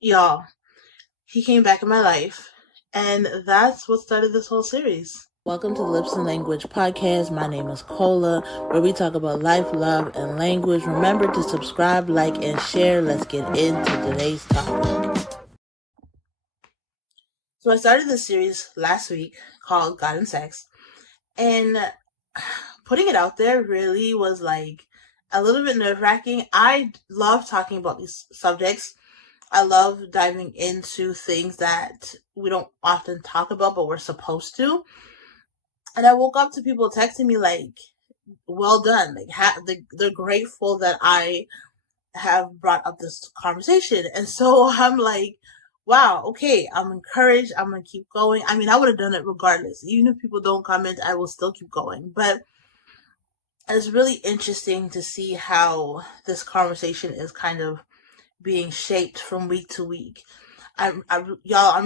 Y'all, he came back in my life, and that's what started this whole series. Welcome to the Lips and Language podcast. My name is Cola, where we talk about life, love, and language. Remember to subscribe, like, and share. Let's get into today's topic. So I started this series last week called God and Sex, and putting it out there really was like a little bit nerve-wracking. I love talking about these subjects. I love diving into things that we don't often talk about, but we're supposed to. And I woke up to people texting me like, "Well done!" Like, they're grateful that I have brought up this conversation. And so I'm like, "Wow, okay, I'm encouraged. I'm gonna keep going." I mean, I would have done it regardless. Even if people don't comment, I will still keep going. But it's really interesting to see how this conversation is kind of being shaped from week to week. I'm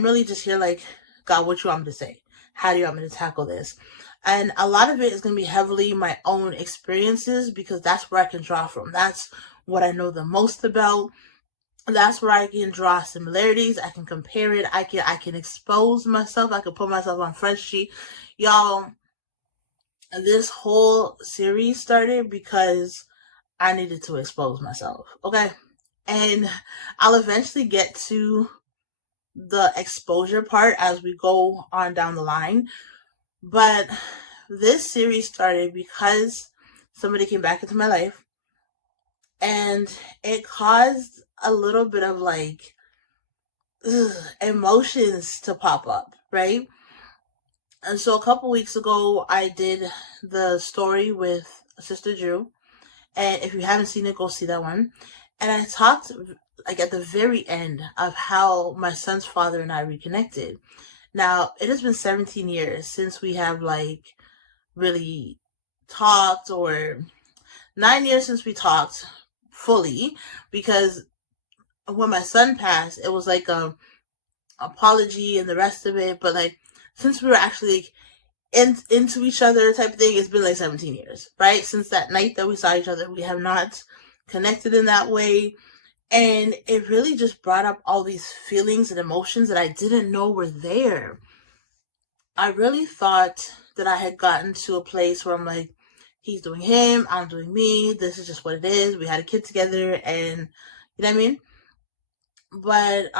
really just here like, God, what you want me to say? How do you want me to tackle this? And a lot of it is going to be heavily my own experiences because that's where I can draw from. That's what I know the most about. That's where I can draw similarities. I can compare it. I can expose myself. I can put myself on Fresh Sheet. Y'all, this whole series started because I needed to expose myself. Okay. And I'll eventually get to the exposure part as we go on down the line. But this series started because somebody came back into my life and it caused a little bit of like emotions to pop up, right? And so a couple weeks ago, I did the story with Sister Drew. And if you haven't seen it, go see that one. And I talked like at the very end of how my son's father and I reconnected. Now, it has been 17 years since we have like really talked, or 9 years since we talked fully, because when my son passed, it was like a apology and the rest of it. But like, since we were actually like, into each other type of thing, it's been like 17 years, right? Since that night that we saw each other, we have not connected in that way. And it really just brought up all these feelings and emotions that I didn't know were there. I really thought that I had gotten to a place where I'm like, he's doing him, I'm doing me, this is just what it is. We had a kid together, and you know what I mean? But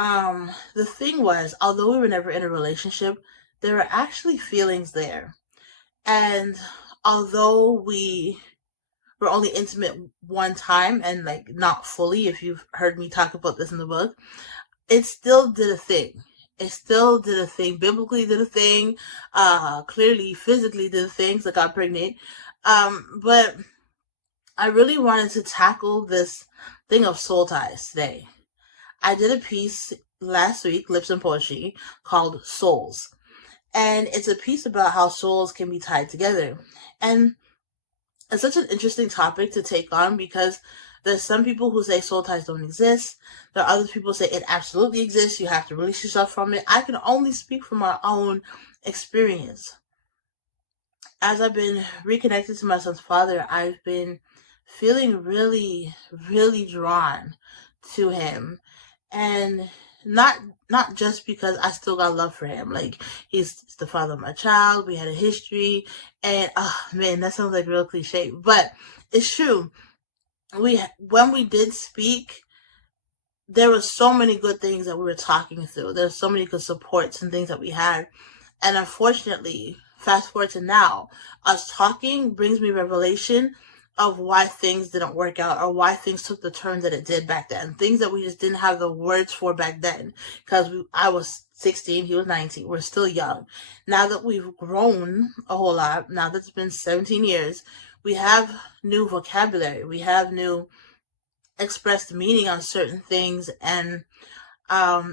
the thing was, although we were never in a relationship, there were actually feelings there. And although we were only intimate one time and like not fully, if you've heard me talk about this in the book, it still did a thing. It still did a thing. Biblically did a thing. Clearly, physically did a thing. So I got pregnant. But I really wanted to tackle this thing of soul ties today. I did a piece last week, Lips and Poetry, called Souls. And it's a piece about how souls can be tied together. And it's such an interesting topic to take on because there's some people who say soul ties don't exist. There are other people who say it absolutely exists. You have to release yourself from it. I can only speak from my own experience. As I've been reconnected to my son's father, I've been feeling really, really drawn to him. And not not just because I still got love for him. Like, he's the father of my child. We had a history, and oh man, that sounds like real cliche, but it's true. We When we did speak, there were so many good things that we were talking through. There's so many good supports and things that we had. And unfortunately, fast forward to now, us talking brings me revelation of why things didn't work out or why things took the turn that it did back then. Things that we just didn't have the words for back then. Because I was 16, he was 19. We're still young. Now that we've grown a whole lot, now that it's been 17 years, we have new vocabulary. We have new expressed meaning on certain things, and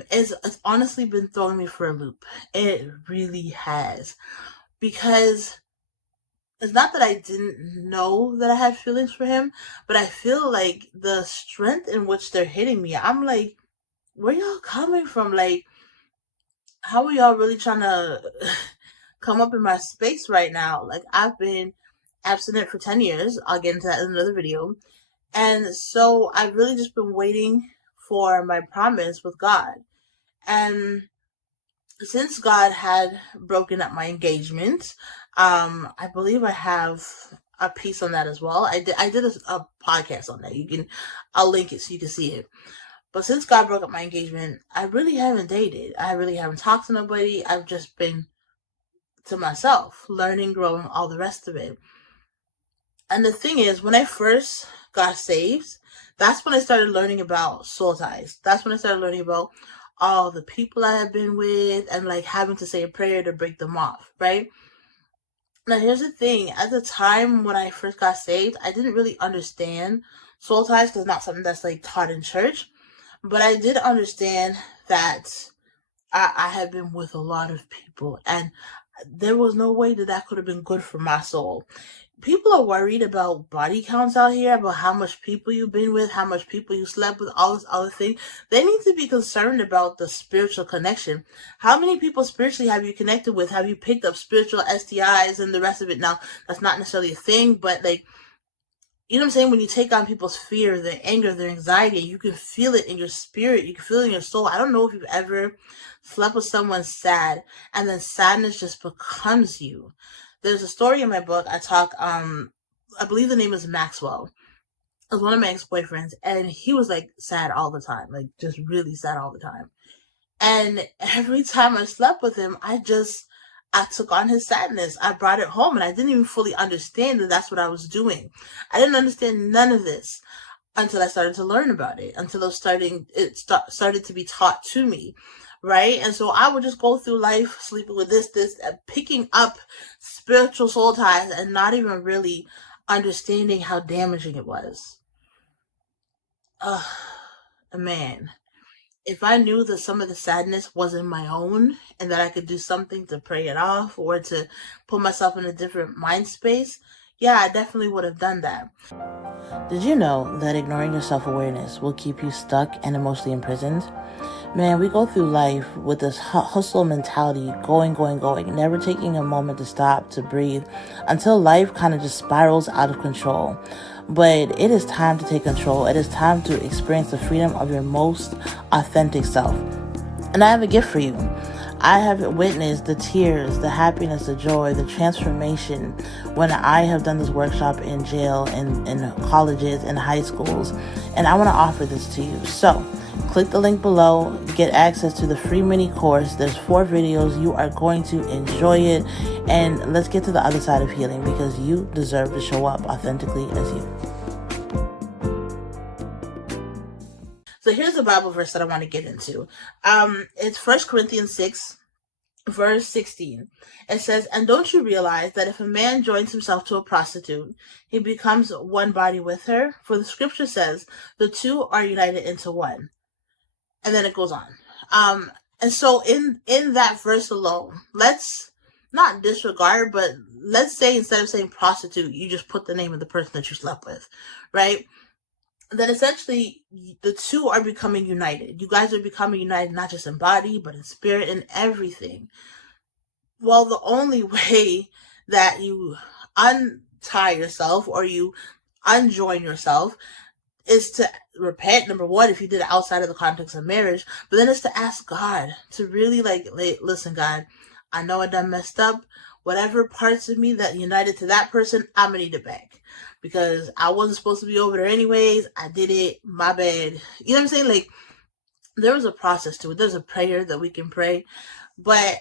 it's honestly been throwing me for a loop. It really has, because it's not that I didn't know that I had feelings for him, but I feel like the strength in which they're hitting me, I'm like, where y'all coming from? Like, how are y'all really trying to come up in my space right now? Like, I've been abstinent for 10 years. I'll get into that in another video. And so I've really just been waiting for my promise with God. And since God had broken up my engagement, I believe I have a piece on that as well. I did a podcast on that. I'll link it so you can see it. But since God broke up my engagement, I really haven't dated. I really haven't talked to nobody. I've just been to myself, learning, growing, all the rest of it. And the thing is, when I first got saved, that's when I started learning about soul ties. That's when I started learning about all the people I have been with and like having to say a prayer to break them off, right? Now, here's the thing. At the time when I first got saved, I didn't really understand soul ties because it's not something that's like taught in church. But I did understand that I had been with a lot of people, and there was no way that that could have been good for my soul. People are worried about body counts out here, about how much people you've been with, how much people you slept with, all this other thing. They need to be concerned about the spiritual connection. How many people spiritually have you connected with? Have you picked up spiritual STIs and the rest of it? Now, that's not necessarily a thing, but like, you know what I'm saying? When you take on people's fear, their anger, their anxiety, you can feel it in your spirit. You can feel it in your soul. I don't know if you've ever slept with someone sad and then sadness just becomes you. There's a story in my book. I believe the name is Maxwell. It was one of my ex-boyfriends, and he was like sad all the time, like just really sad all the time. And every time I slept with him, I took on his sadness. I brought it home, and I didn't even fully understand that that's what I was doing. I didn't understand none of this until I started to learn about it, until started to be taught to me, right? And so I would just go through life sleeping with this, and picking up spiritual soul ties and not even really understanding how damaging it was. Ugh, man. If I knew that some of the sadness wasn't my own and that I could do something to pray it off or to put myself in a different mind space, yeah, I definitely would have done that. Did you know that ignoring your self-awareness will keep you stuck and emotionally imprisoned? Man, we go through life with this hustle mentality, going, never taking a moment to stop, to breathe, until life kind of just spirals out of control. But it is time to take control. It is time to experience the freedom of your most authentic self. And I have a gift for you. I have witnessed the tears, the happiness, the joy, the transformation when I have done this workshop in jail, in colleges, in high schools. And I want to offer this to you. So, click the link below, get access to the free mini course. There's 4 videos. You are going to enjoy it. And let's get to the other side of healing because you deserve to show up authentically as you. So here's the Bible verse that I want to get into. It's 1 Corinthians 6, verse 16. It says, "And don't you realize that if a man joins himself to a prostitute, he becomes one body with her? For the scripture says, the two are united into one." And then it goes on. And so in that verse alone, let's not disregard, but let's say instead of saying prostitute, you just put the name of the person that you slept with, right? Then essentially the two are becoming united. You guys are becoming united not just in body, but in spirit and everything. Well, the only way that you untie yourself or you unjoin yourself is to repent, number one, if you did it outside of the context of marriage, but then it's to ask God to really listen, God, I know I done messed up. Whatever parts of me that united to that person, I'm gonna need it back. Because I wasn't supposed to be over there anyways. I did it, my bad. You know what I'm saying? Like, there was a process to it. There's a prayer that we can pray. But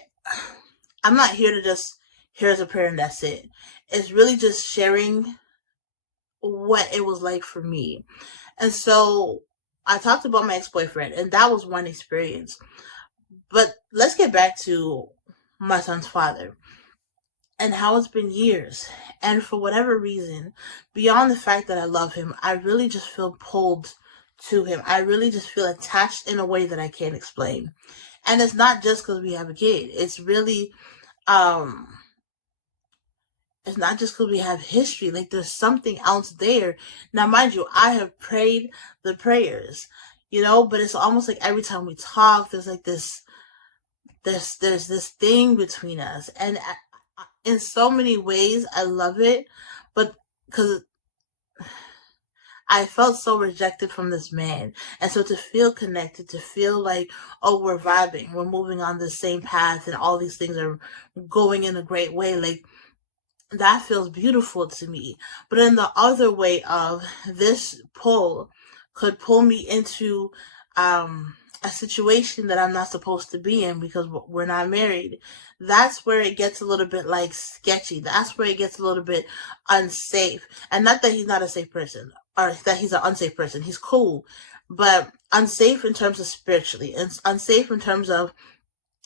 I'm not here to just, here's a prayer and that's it. It's really just sharing what it was like for me. And so I talked about my ex-boyfriend, and that was one experience. But let's get back to my son's father and how it's been years. And for whatever reason, beyond the fact that I love him, I really just feel pulled to him. I really just feel attached in a way that I can't explain. And it's not just because we have a kid. It's really, it's not just because we have history. Like, there's something else there. Now, mind you, I have prayed the prayers, but it's almost like every time we talk, there's like there's this thing between us. And in so many ways, I love it. But because I felt so rejected from this man. And so to feel connected, to feel like, oh, we're vibing, we're moving on the same path, and all these things are going in a great way, like, that feels beautiful to me. But in the other way of, this pull could pull me into a situation that I'm not supposed to be in because we're not married. That's where it gets a little bit like sketchy. That's where it gets a little bit unsafe. And not that he's not a safe person or that he's an unsafe person. He's cool. But unsafe in terms of spiritually, and unsafe in terms of,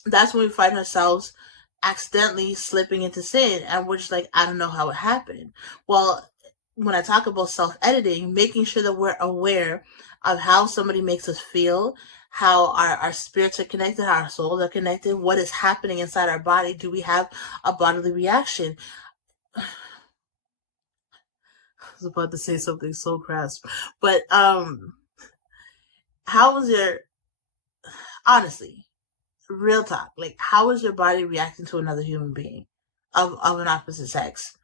that's when we find ourselves accidentally slipping into sin, and we're just like, I don't know how it happened. Well, when I talk about self-editing, making sure that we're aware of how somebody makes us feel, how our spirits are connected, how our souls are connected, what is happening inside our body. Do we have a bodily reaction? I was about to say something so crass, but how was your, honestly, real talk, like, how is your body reacting to another human being of an opposite sex,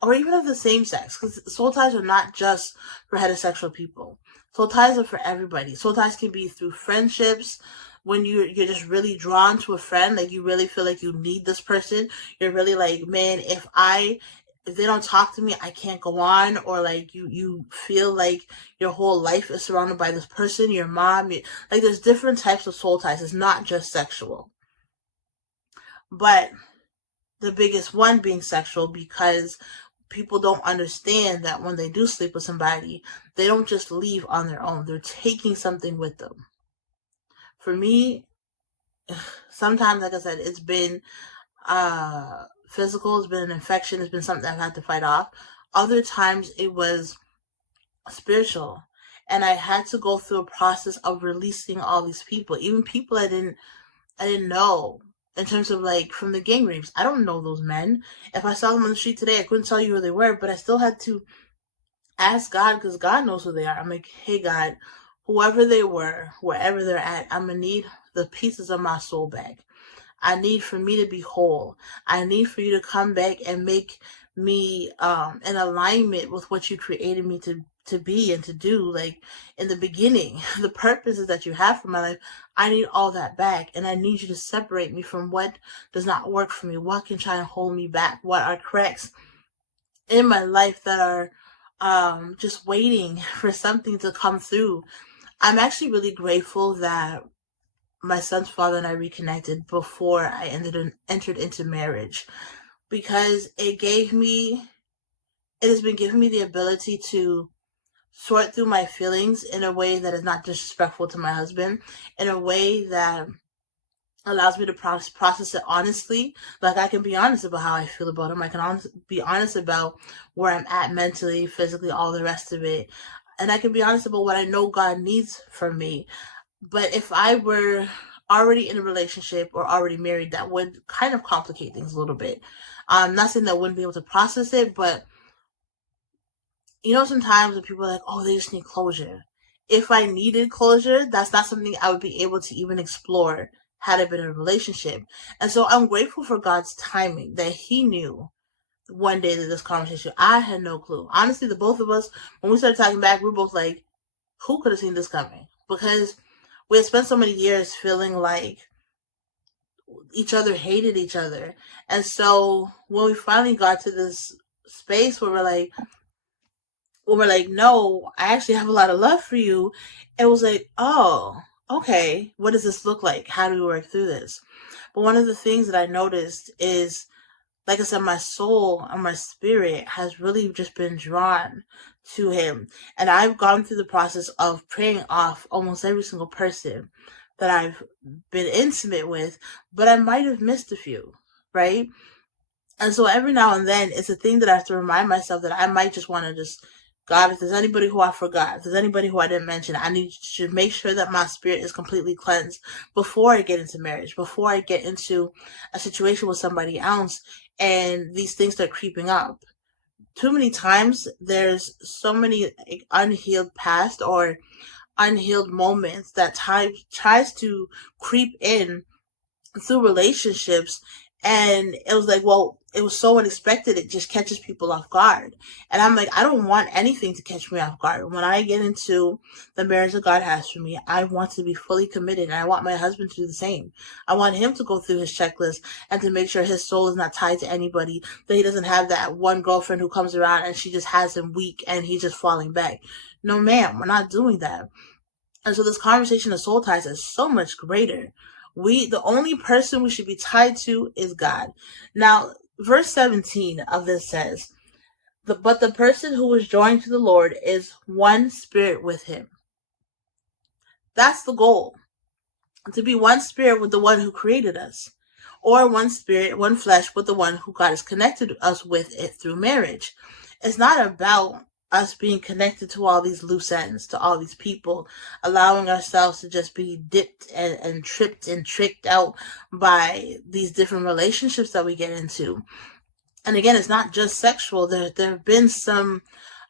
or even of the same sex? Because soul ties are not just for heterosexual people. Soul ties are for everybody. Soul ties can be through friendships, when you're just really drawn to a friend, like, you really feel like you need this person. You're really like, man, if they don't talk to me, I can't go on. Or like, you feel like your whole life is surrounded by this person, your mom. Like, there's different types of soul ties. It's not just sexual, but the biggest one being sexual, because people don't understand that when they do sleep with somebody, they don't just leave on their own. They're taking something with them. For me, sometimes, like I said, it's been physical, it's been an infection, it's been something I've had to fight off. Other times it was spiritual. And I had to go through a process of releasing all these people, even people I didn't know, in terms of, like, from the gang rapes. I don't know those men. If I saw them on the street today, I couldn't tell you who they were, but I still had to ask God, because God knows who they are. I'm like, hey, God, whoever they were, wherever they're at, I'm going to need the pieces of my soul back. I need for me to be whole. I need for you to come back and make me in alignment with what you created me to be and to do, like, in the beginning. The purposes that you have for my life, I need all that back, and I need you to separate me from what does not work for me, what can try and hold me back, what are cracks in my life that are just waiting for something to come through. I'm actually really grateful that my son's father and I reconnected before I entered into marriage, because it has been giving me the ability to sort through my feelings in a way that is not disrespectful to my husband, in a way that allows me to process it honestly. Like, I can be honest about how I feel about him. I can be honest about where I'm at mentally, physically, all the rest of it. And I can be honest about what I know God needs from me. But if I were already in a relationship or already married, that would kind of complicate things a little bit. I'm not saying that I wouldn't be able to process it, but sometimes when people are like, oh, they just need closure. If I needed closure, that's not something I would be able to even explore had I been in a relationship. And so I'm grateful for God's timing, that He knew one day that this conversation, I had no clue. Honestly, the both of us, when we started talking back, we were both like, who could have seen this coming? Because we had spent so many years feeling like each other hated each other. And so when we finally got to this space where we're like, no, I actually have a lot of love for you, it was like, oh, okay, what does this look like? How do we work through this? But one of the things that I noticed is, like I said, my soul and my spirit has really just been drawn to him. And I've gone through the process of praying off almost every single person that I've been intimate with, but I might have missed a few, right? And so every now and then, it's a thing that I have to remind myself that I might just want to just, God, if there's anybody who I forgot, if there's anybody who I didn't mention, I need to make sure that my spirit is completely cleansed before I get into marriage, before I get into a situation with somebody else, and these things start creeping up. Too many times, there's so many unhealed past or unhealed moments that time tries to creep in through relationships, And it was like, well, it was so unexpected, it just catches people off guard. And I'm like, I don't want anything to catch me off guard. When I get into the marriage that God has for me, I want to be fully committed, and I want my husband to do the same. I want him to go through his checklist and to make sure his soul is not tied to anybody, that he doesn't have that one girlfriend who comes around and she just has him weak and he's just falling back. No, ma'am, we're not doing that. And so this conversation of soul ties is so much greater. The only person we should be tied to is God. Now, verse 17 of this says, but the person who is joined to the Lord is one spirit with him. That's the goal. To be one spirit with the one who created us. Or one spirit, one flesh with the one who God has connected us with it through marriage. It's not about us being connected to all these loose ends, to all these people, allowing ourselves to just be dipped and tripped and tricked out by these different relationships that we get into. And again, it's not just sexual. There have been some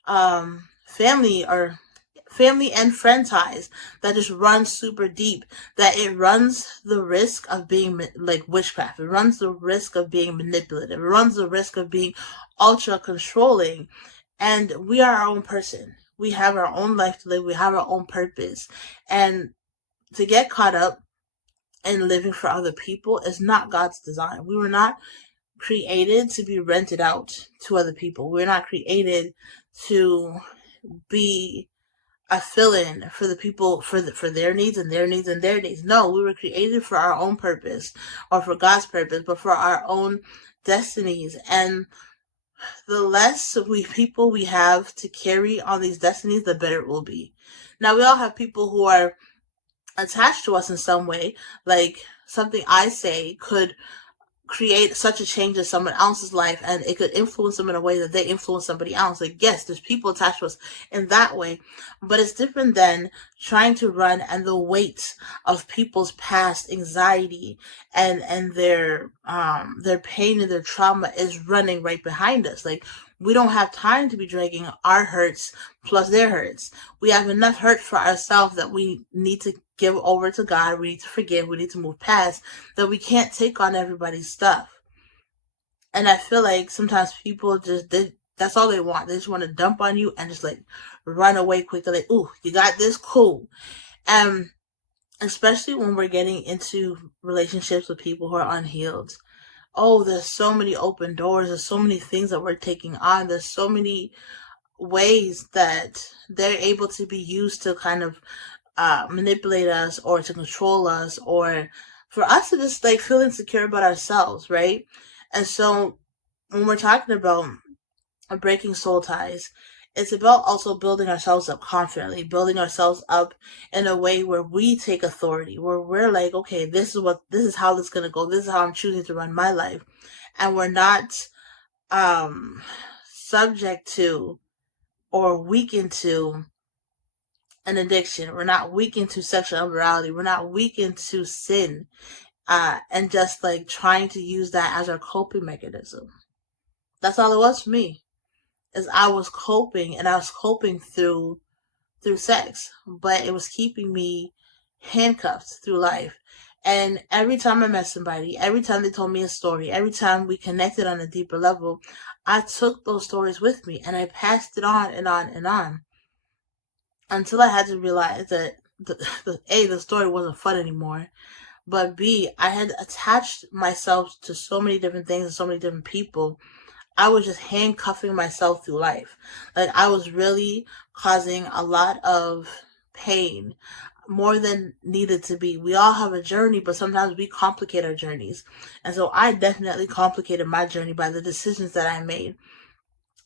family and friend ties that just run super deep, that it runs the risk of being like witchcraft. It runs the risk of being manipulative. It runs the risk of being ultra controlling. And we are our own person. We have our own life to live. We have our own purpose. And to get caught up in living for other people is not God's design. We were not created to be rented out to other people. We're not created to be a fill-in for the people, for their needs and their needs and their needs. No, we were created for our own purpose, or for God's purpose, but for our own destinies. And the less people we have to carry on these destinies, the better it will be. Now, we all have people who are attached to us in some way. Like, something I say could create such a change in someone else's life, and it could influence them in a way that they influence somebody else. Like, yes, there's people attached to us in that way, but it's different than trying to run and the weight of people's past anxiety and their pain and their trauma is running right behind us. Like, we don't have time to be dragging our hurts plus their hurts. We have enough hurt for ourselves that we need to give over to God. We need to forgive. We need to move past, that we can't take on everybody's stuff. And I feel like sometimes people that's all they want. They just want to dump on you and just like run away quickly. Like, ooh, you got this? Cool. And especially when we're getting into relationships with people who are unhealed. Oh, there's so many open doors. There's so many things that we're taking on. There's so many ways that they're able to be used to kind of manipulate us, or to control us, or for us to just like feel insecure about ourselves, right? And so when we're talking about breaking soul ties, it's about also building ourselves up confidently, building ourselves up in a way where we take authority, where we're like, okay, this is how this is gonna go, this is how I'm choosing to run my life. And we're not subject to or weakened to an addiction. We're not weakened to sexual immorality. We're not weakened to sin, and just like trying to use that as our coping mechanism. That's all it was for me. Is I was coping, and I was coping through sex, but it was keeping me handcuffed through life. And every time I met somebody, every time they told me a story, every time we connected on a deeper level, I took those stories with me and I passed it on and on and on, until I had to realize that the story wasn't fun anymore, but B, I had attached myself to so many different things and so many different people. I was just handcuffing myself through life. Like, I was really causing a lot of pain, more than needed to be. We all have a journey, but sometimes we complicate our journeys. And so I definitely complicated my journey by the decisions that I made.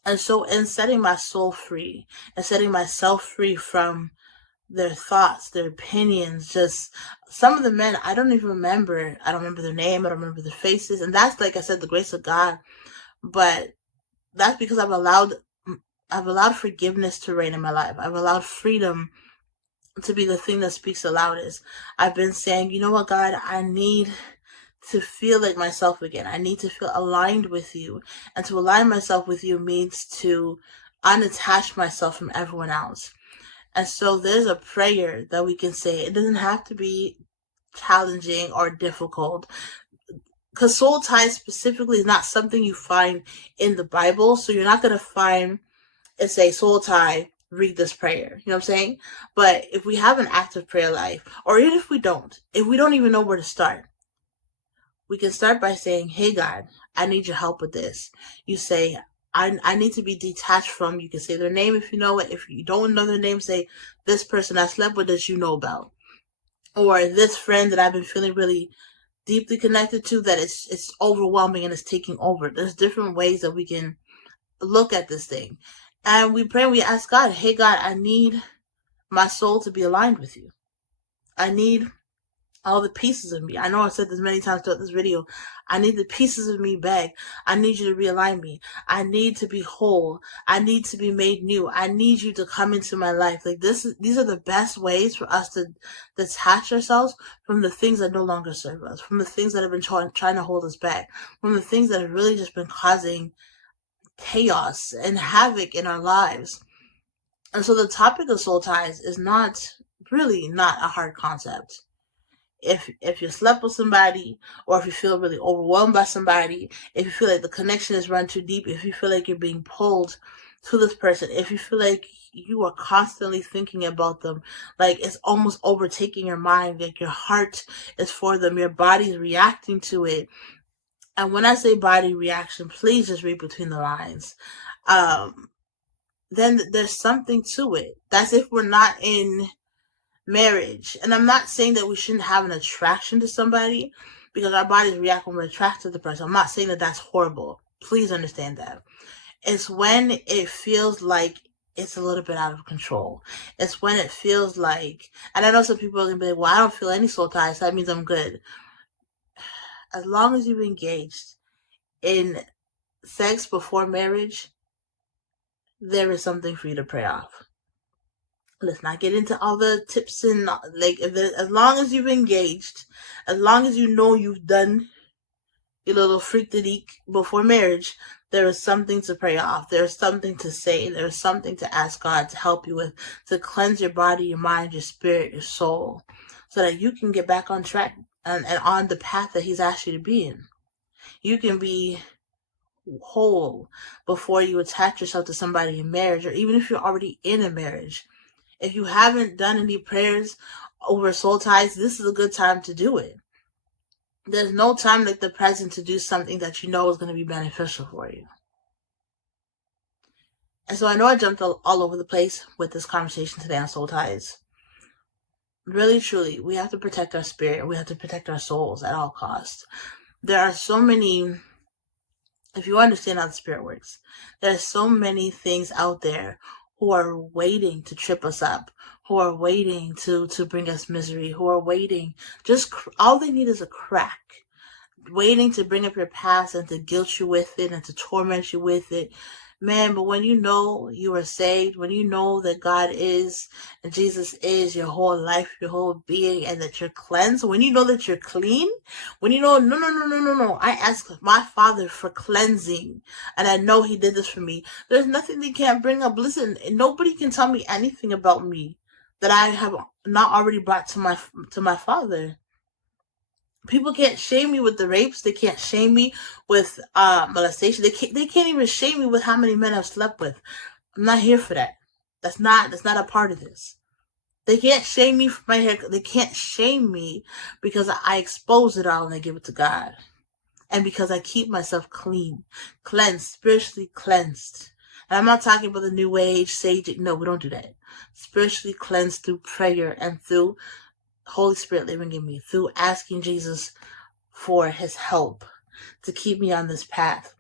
And so in setting my soul free and setting myself free from their thoughts, their opinions, just some of the men I don't even remember. I don't remember their name, I don't remember their faces. And that's, like I said, the grace of God. But that's because I've allowed forgiveness to reign in my life. I've allowed freedom to be the thing that speaks the loudest. I've been saying, you know what, God, I need to feel like myself again. I need to feel aligned with you. And to align myself with you means to unattach myself from everyone else. And so there's a prayer that we can say. It doesn't have to be challenging or difficult. because soul ties specifically is not something you find in the Bible. So you're not going to find it say soul tie, read this prayer. You know what I'm saying? But if we have an active prayer life, or even if we don't even know where to start, we can start by saying, hey God, I need your help with this. You say, I need to be detached from, you can say their name if you know it. If you don't know their name, say this person I slept with that you know about. Or this friend that I've been feeling really deeply connected to, that it's overwhelming and it's taking over. There's different ways that we can look at this thing. And we pray, we ask God, hey God, I need my soul to be aligned with you. I need all the pieces of me. I know I've said this many times throughout this video. I need the pieces of me back. I need you to realign me. I need to be whole. I need to be made new. I need you to come into my life. Like these are the best ways for us to detach ourselves from the things that no longer serve us, from the things that have been trying to hold us back, from the things that have really just been causing chaos and havoc in our lives. And so the topic of soul ties is not a hard concept. If you slept with somebody, or if you feel really overwhelmed by somebody, if you feel like the connection is run too deep, if you feel like you're being pulled to this person, if you feel like you are constantly thinking about them, like it's almost overtaking your mind, like your heart is for them, your body's reacting to it. And when I say body reaction, please just read between the lines. Then there's something to it. That's if we're not in marriage. And I'm not saying that we shouldn't have an attraction to somebody, because our bodies react when we're attracted to the person. I'm not saying that that's horrible. Please understand that. It's when it feels like it's a little bit out of control. It's when it feels like, and I know some people are going to be like, well, I don't feel any soul ties, so that means I'm good. As long as you've engaged in sex before marriage, there is something for you to pray off. Let's not get into all the tips and like, as long as you've engaged, as long as you know you've done your little freak-de-deek before marriage, there is something to pray off. There is something to say. There is something to ask God to help you with, to cleanse your body, your mind, your spirit, your soul, so that you can get back on track and on the path that He's asked you to be in. You can be whole before you attach yourself to somebody in marriage, or even if you're already in a marriage. If you haven't done any prayers over soul ties, this is a good time to do it. There's no time like the present to do something that you know is going to be beneficial for you. And so I know I jumped all over the place with this conversation today on soul ties. Really, truly, we have to protect our spirit. We have to protect our souls at all costs. There are so many, if you understand how the spirit works, there's so many things out there who are waiting to trip us up, who are waiting to bring us misery, who are waiting, just all they need is a crack, waiting to bring up your past and to guilt you with it and to torment you with it. Man, but when you know you are saved, when you know that God is and Jesus is your whole life, your whole being, and that you're cleansed, when you know that you're clean, when you know, no, I ask my Father for cleansing, and I know He did this for me. There's nothing they can't bring up. Listen, nobody can tell me anything about me that I have not already brought to my Father. People can't shame me with the rapes. They can't shame me with molestation. They can't even shame me with how many men I've slept with. I'm not here for that. That's not a part of this. They can't shame me for my hair. They can't shame me because I expose it all and I give it to God. And because I keep myself clean, cleansed, spiritually cleansed. And I'm not talking about the new age, sage. No, we don't do that. Spiritually cleansed through prayer and through Holy Spirit living in me, through asking Jesus for His help to keep me on this path,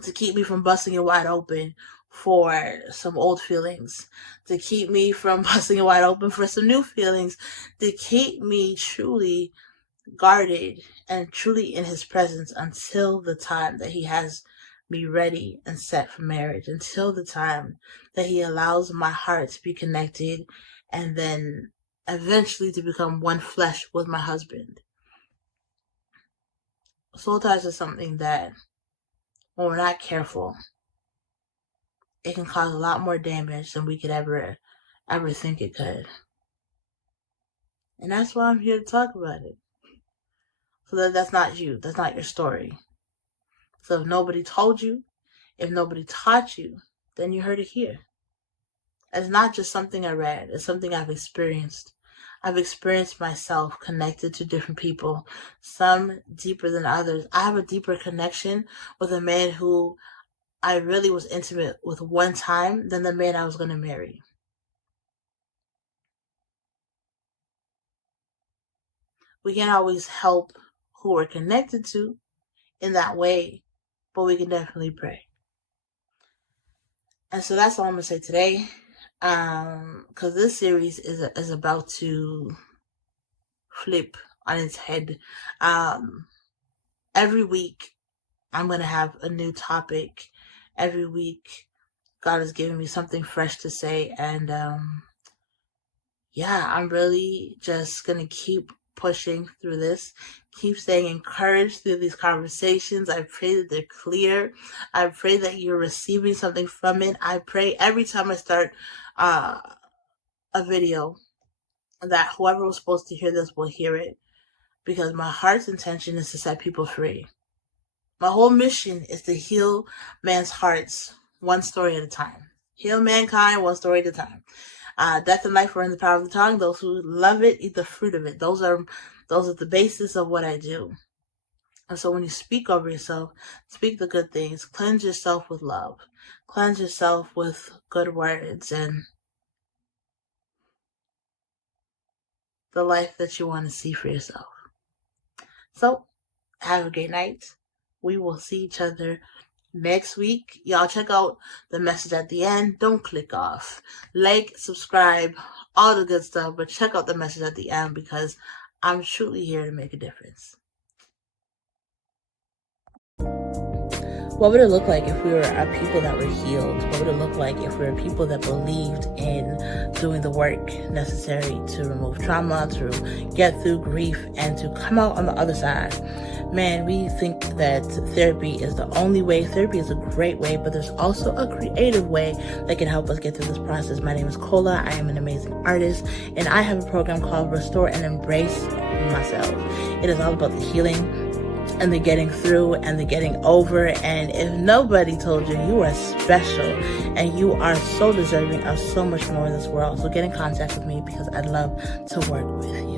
to keep me from busting it wide open for some old feelings, to keep me from busting it wide open for some new feelings, to keep me truly guarded and truly in His presence until the time that He has me ready and set for marriage, until the time that He allows my heart to be connected and then eventually to become one flesh with my husband. Soul ties is something that, when we're not careful, it can cause a lot more damage than we could ever think it could. And that's why I'm here to talk about it. So that's not you. That's not your story. So if nobody told you, if nobody taught you, then you heard it here. It's not just something I read. It's something I've experienced. I've experienced myself connected to different people, some deeper than others. I have a deeper connection with a man who I really was intimate with one time than the man I was going to marry. We can't always help who we're connected to in that way, but we can definitely pray. And so that's all I'm going to say today. Because this series is about to flip on its head. Every week, I'm going to have a new topic. Every week, God has given me something fresh to say. And yeah, I'm really just going to keep pushing through this, keep staying encouraged through these conversations. I pray that they're clear. I pray that you're receiving something from it. I pray every time I start a video that whoever was supposed to hear this will hear it, because my heart's intention is to set people free. My whole mission is to heal man's hearts one story at a time. Heal mankind one story at a time. Death and life are in the power of the tongue. Those who love it eat the fruit of it. Those are the basis of what I do. And so when you speak over yourself, speak the good things. Cleanse yourself with love. Cleanse yourself with good words and the life that you want to see for yourself. So, have a great night. We will see each other next week. Y'all check out the message at the end. Don't click off. Like, subscribe, all the good stuff, but check out the message at the end because I'm truly here to make a difference. What would it look like if we were a people that were healed? What would it look like if we were people that believed in doing the work necessary to remove trauma, to get through grief, and to come out on the other side? Man, we think that therapy is the only way. Therapy is a great way, but there's also a creative way that can help us get through this process. My name is Kola. I am an amazing artist, and I have a program called Restore and Embrace Myself. It is all about the healing and the getting through and the getting over. And if nobody told you, you are special and you are so deserving of so much more in this world. So get in contact with me because I'd love to work with you.